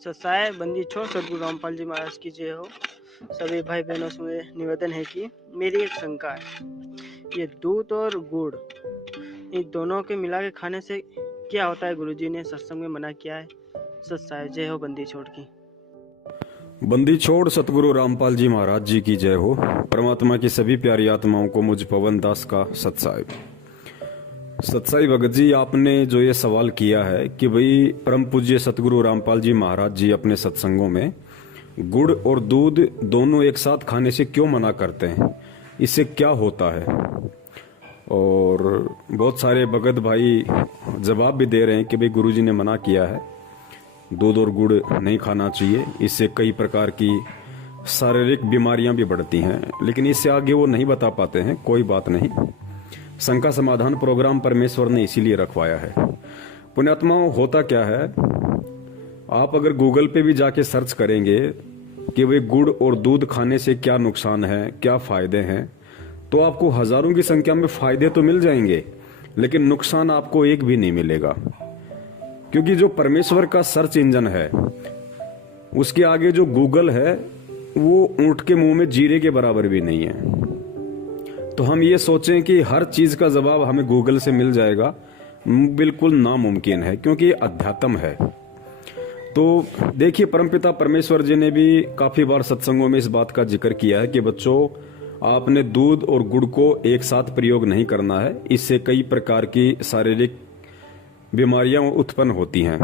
सत्साय बंदी छोड़ सदगुरु रामपाल जी महाराज की जय हो। सभी भाई बहनों से निवेदन है कि मेरी एक शंका है, ये दूध और गुड़ इन दोनों के मिला के खाने से क्या होता है? गुरुजी ने सत्संग में मना किया है। सत्साय जय हो बंदी छोड़ की। बंदी छोड़ सतगुरु रामपाल जी महाराज जी की जय हो। परमात्मा की सभी प्यारी आत्माओं को मुझ पवन दास का सत्साई। सत्साई भगत जी, आपने जो ये सवाल किया है कि भाई परम पूज्य सतगुरु रामपाल जी महाराज जी अपने सत्संगों में गुड़ और दूध दोनों एक साथ खाने से क्यों मना करते हैं, इससे क्या होता है। और बहुत सारे भगत भाई जवाब भी दे रहे हैं कि भाई गुरुजी ने मना किया है, दूध और गुड़ नहीं खाना चाहिए, इससे कई प्रकार की शारीरिक बीमारियां भी बढ़ती हैं, लेकिन इससे आगे वो नहीं बता पाते हैं। कोई बात नहीं, शंका समाधान प्रोग्राम परमेश्वर ने इसीलिए रखवाया है। पुण्यात्माओं, होता क्या है, आप अगर गूगल पे भी जाके सर्च करेंगे कि भाई गुड़ और दूध खाने से क्या नुकसान है, क्या फायदे हैं, तो आपको हजारों की संख्या में फायदे तो मिल जाएंगे, लेकिन नुकसान आपको एक भी नहीं मिलेगा। क्योंकि जो परमेश्वर का सर्च इंजन है, उसके आगे जो गूगल है वो ऊंट के मुंह में जीरे के बराबर भी नहीं है। तो हम ये सोचें कि हर चीज का जवाब हमें गूगल से मिल जाएगा, बिल्कुल नामुमकिन है, क्योंकि ये अध्यात्म है। तो देखिए, परमपिता परमेश्वर जी ने भी काफी बार सत्संगों में इस बात का जिक्र किया है कि बच्चों, आपने दूध और गुड़ को एक साथ प्रयोग नहीं करना है, इससे कई प्रकार की शारीरिक बीमारियां उत्पन्न होती हैं।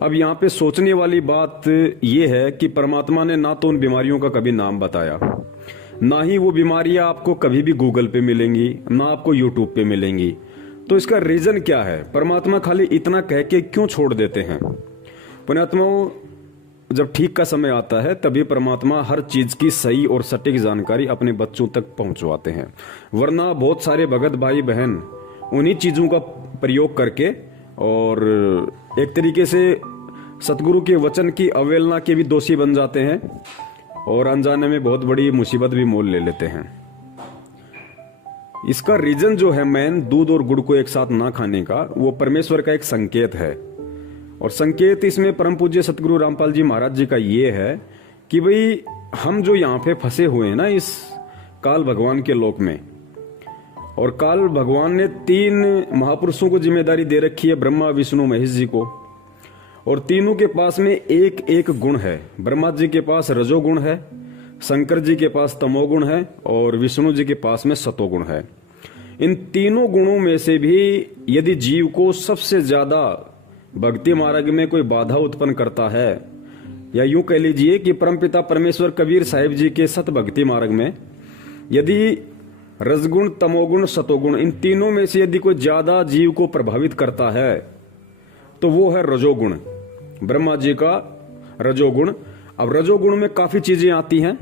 अब यहाँ पे सोचने वाली बात यह है कि परमात्मा ने ना तो उन बीमारियों का कभी नाम बताया, ना ही वो बीमारियां आपको कभी भी गूगल पे मिलेंगी, ना आपको यूट्यूब पे मिलेंगी। तो इसका रीजन क्या है? परमात्मा खाली इतना कह के क्यों छोड़ देते हैं? पुण्यात्माओं, जब ठीक का समय आता है तभी परमात्मा हर चीज की सही और सटीक जानकारी अपने बच्चों तक पहुंचवाते हैं, वरना बहुत सारे भगत भाई बहन उन्हीं चीजों का प्रयोग करके और एक तरीके से सतगुरु के वचन की अवहेलना के भी दोषी बन जाते हैं और अनजाने में बहुत बड़ी मुसीबत भी मोल ले लेते हैं। इसका रीजन जो है मेन, दूध और गुड़ को एक साथ ना खाने का, वो परमेश्वर का एक संकेत है। और संकेत इसमें परम पूज्य सतगुरु रामपाल जी महाराज जी का ये है कि भाई हम जो यहाँ पे फंसे हुए हैं ना इस काल भगवान के लोक में, और काल भगवान ने 3 महापुरुषों को जिम्मेदारी दे रखी है, ब्रह्मा विष्णु महेश जी को, और तीनों के पास में एक एक गुण है। ब्रह्मा जी के पास रजोगुण है, शंकर जी के पास तमोगुण है, और विष्णु जी के पास में सतोगुण है। इन तीनों गुणों में से भी यदि जीव को सबसे ज्यादा भक्ति मार्ग में कोई बाधा उत्पन्न करता है, या यूं कह लीजिए कि परमपिता परमेश्वर कबीर साहिब जी के सत भक्ति मार्ग में यदि रजगुण तमोगुण सतोगुण इन तीनों में से यदि कोई ज्यादा जीव को प्रभावित करता है तो वो है रजोगुण, ब्रह्मा जी का रजोगुण। अब रजोगुण में काफी चीजें आती हैं,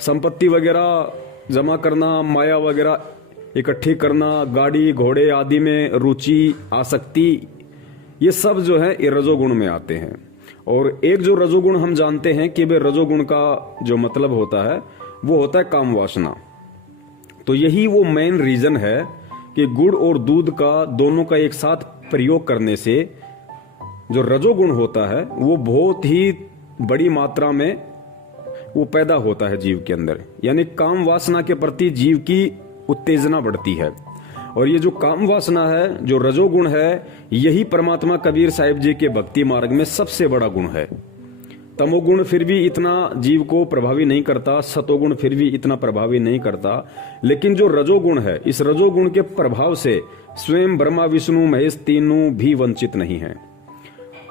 संपत्ति वगैरह जमा करना, माया वगैरह इकट्ठी करना, गाड़ी घोड़े आदि में रुचि आसक्ति, ये सब जो है ये रजोगुण में आते हैं। और एक जो रजोगुण हम जानते हैं कि वे रजोगुण का जो मतलब होता है वो होता है काम वासना। तो यही वो मेन रीजन है कि गुड़ और दूध का दोनों का एक साथ प्रयोग करने से जो रजोगुण होता है वो बहुत ही बड़ी मात्रा में वो पैदा होता है जीव के अंदर, यानी काम वासना के प्रति जीव की उत्तेजना बढ़ती है। और ये जो काम वासना है, जो रजोगुण है, यही परमात्मा कबीर साहिब जी के भक्ति मार्ग में सबसे बड़ा गुण है। तमोगुण फिर भी इतना जीव को प्रभावी नहीं करता, सतोगुण फिर भी इतना प्रभावी नहीं करता, लेकिन जो रजोगुण है, इस रजोगुण के प्रभाव से स्वयं ब्रह्मा विष्णु महेश तीनों भी वंचित नहीं है।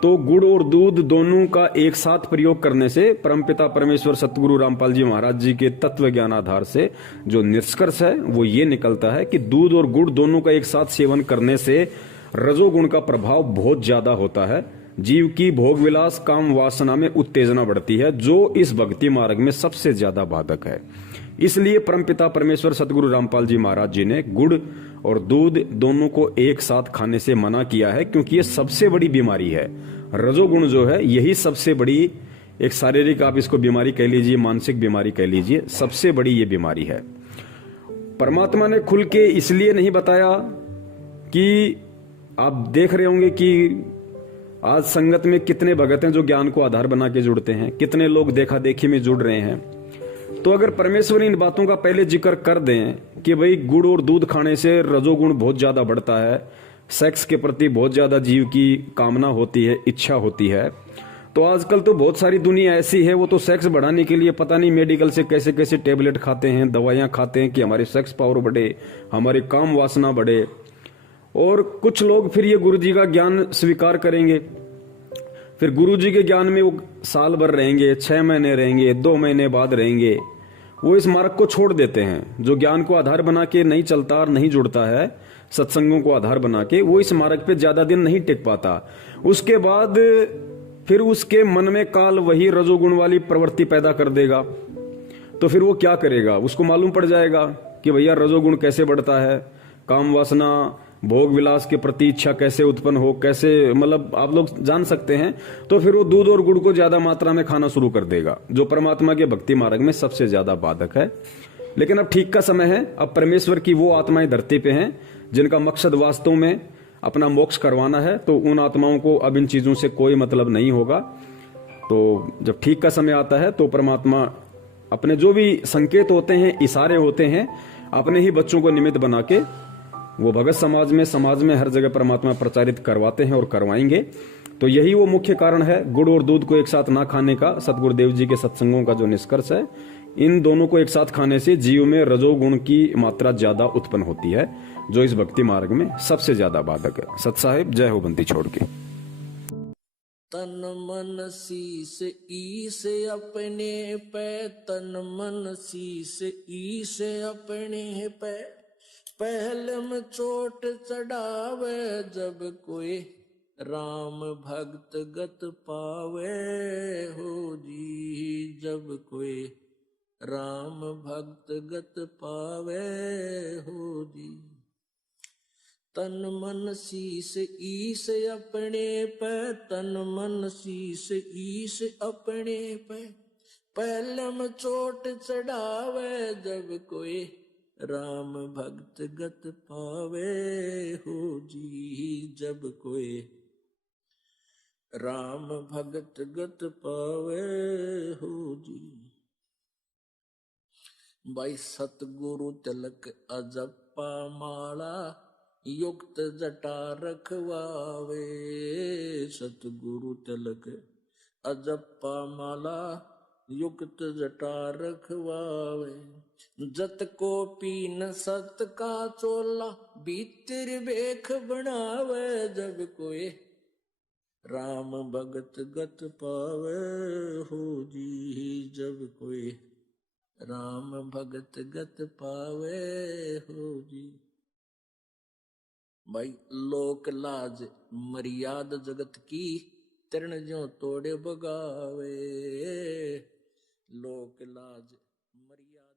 तो गुड़ और दूध दोनों का एक साथ प्रयोग करने से परमपिता परमेश्वर सतगुरु रामपाल जी महाराज जी के तत्व ज्ञान आधार से जो निष्कर्ष है वो ये निकलता है कि दूध और गुड़ दोनों का एक साथ सेवन करने से रजोगुण का प्रभाव बहुत ज्यादा होता है, जीव की भोग विलास काम वासना में उत्तेजना बढ़ती है, जो इस भक्ति मार्ग में सबसे ज्यादा बाधक है। इसलिए परमपिता परमेश्वर सतगुरु रामपाल जी महाराज जी ने गुड़ और दूध दोनों को एक साथ खाने से मना किया है, क्योंकि ये सबसे बड़ी बीमारी है। रजोगुण जो है यही सबसे बड़ी एक शारीरिक, आप इसको बीमारी कह लीजिए, मानसिक बीमारी कह लीजिए, सबसे बड़ी ये बीमारी है। परमात्मा ने खुल के इसलिए नहीं बताया कि आप देख रहे होंगे कि आज संगत में कितने भगत हैं जो ज्ञान को आधार बना के जुड़ते हैं, कितने लोग देखा देखी में जुड़ रहे हैं। तो अगर परमेश्वर इन बातों का पहले जिक्र कर दें कि भाई गुड़ और दूध खाने से रजोगुण बहुत ज्यादा बढ़ता है, सेक्स के प्रति बहुत ज्यादा जीव की कामना होती है, इच्छा होती है, तो आजकल तो बहुत सारी दुनिया ऐसी है वो तो सेक्स बढ़ाने के लिए पता नहीं मेडिकल से कैसे कैसे टेबलेट खाते हैं, दवाइयां खाते हैं कि हमारी सेक्स पावर बढ़े, हमारी काम वासना बढ़े। और कुछ लोग फिर ये गुरु जी का ज्ञान स्वीकार करेंगे, फिर गुरु जी के ज्ञान में वो साल भर रहेंगे, 6 महीने रहेंगे, 2 महीने बाद रहेंगे, वो इस मार्ग को छोड़ देते हैं। जो ज्ञान को आधार बना के नहीं चलता और नहीं जुड़ता है, सत्संगों को आधार बना के, वो इस मार्ग पे ज्यादा दिन नहीं टिक पाता। उसके बाद फिर उसके मन में काल वही रजोगुण वाली प्रवृत्ति पैदा कर देगा। तो फिर वो क्या करेगा, उसको मालूम पड़ जाएगा कि भैया रजोगुण कैसे बढ़ता है, काम वासना भोग विलास के प्रति इच्छा कैसे उत्पन्न हो, कैसे मतलब आप लोग जान सकते हैं। तो फिर वो दूध और गुड़ को ज्यादा मात्रा में खाना शुरू कर देगा, जो परमात्मा के भक्ति मार्ग में सबसे ज्यादा बाधक है। लेकिन अब ठीक का समय है, अब परमेश्वर की वो आत्माएं धरती पे हैं जिनका मकसद वास्तव में अपना मोक्ष करवाना है, तो उन आत्माओं को अब इन चीजों से कोई मतलब नहीं होगा। तो जब ठीक का समय आता है तो परमात्मा अपने जो भी संकेत होते हैं, इशारे होते हैं, अपने ही बच्चों को निमित्त बना के वो भगत समाज में हर जगह परमात्मा प्रचारित करवाते हैं और करवाएंगे। तो यही वो मुख्य कारण है गुड़ और दूध को एक साथ ना खाने का। सतगुरुदेव जी के सत्संगों का जो निष्कर्ष है, इन दोनों को एक साथ खाने से जीव में रजोगुण की मात्रा ज्यादा उत्पन्न होती है, जो इस भक्ति मार्ग में सबसे ज्यादा बाधक है। सत साहिब जय हो बंदी छोड़ के। तन मन शीस ईस अपने पे, तन मन शीस ईस अपने पे, पहले में चोट चढ़ावे जब कोई राम भक्त गत पावे हो जी, जब कोई राम भक्त गत पावे हो जी। तन मन शीस ईस अपने पे, तन मन शीस ईस अपने पे, पहले में चोट चढ़ावे जब कोई राम भक्त गत पावे हो जी, जब कोई राम भक्त गत पावे हो जी। भाई सतगुरु तिलक अजप्पा माला, युक्त जटा रखवावे, सतगुरु तिलक अजप्पा माला, युक्त जटा रखवावे। जत को पीन सत का चोला, भीतर बेख बनावे जब कोई राम भगत गत पावे हो जी, जब कोई राम भगत गत पावे हो जी। भाई लोक लाज मर्याद जगत की, तृण ज्यों तोड़े बगावे, लोक लाज मर्यादा।